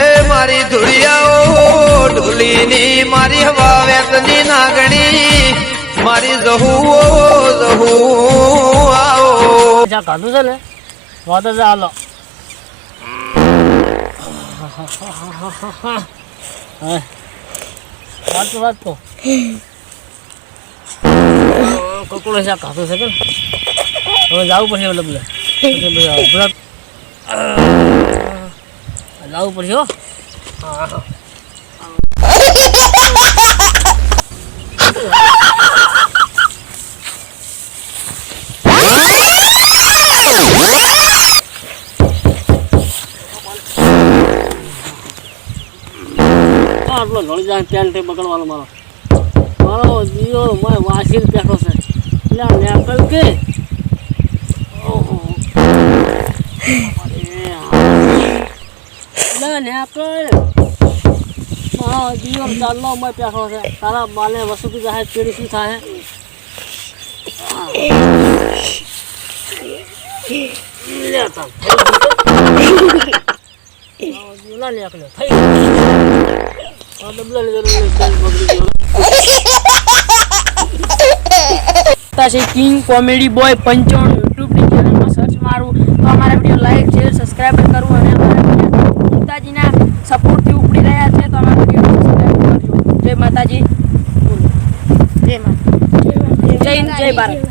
એ મારી ધુળિયાઓ ઢોલીની મારી હવા વેતની નાગણી મારી જહુ આવો જા કાઢું છે ને વાત જ હાલો વાત તો કકડો શા કાઢું છે કે હવે જવું પડશે એટલે બોલે જવું પડશે હો આટલો લડી જાય પેન્ટ બગડવાનો મારો જીઓ મેં વાસીર બેઠો છે એટલે નેકલ કે નેકલ મારો જીઓ ચાલો મેં બેઠો છે તારા બાલે વસુકી જાય ચીડી શું થાય કિંગ કોમેડી બોય 55 યુટ્યુબની ચેનલમાં સર્ચ મારું તો અમારા વિડીયો લાઈક શેર સબસ્ક્રાઈબ કરવું અને અમારા માતાજીના સપોર્ટથી ઉપડી રહ્યા છે તો અમારા વિડીયો સબસ્ક્રાઈબ કરજો જય માતાજી જય માતા જય હિન્દ જય ભારત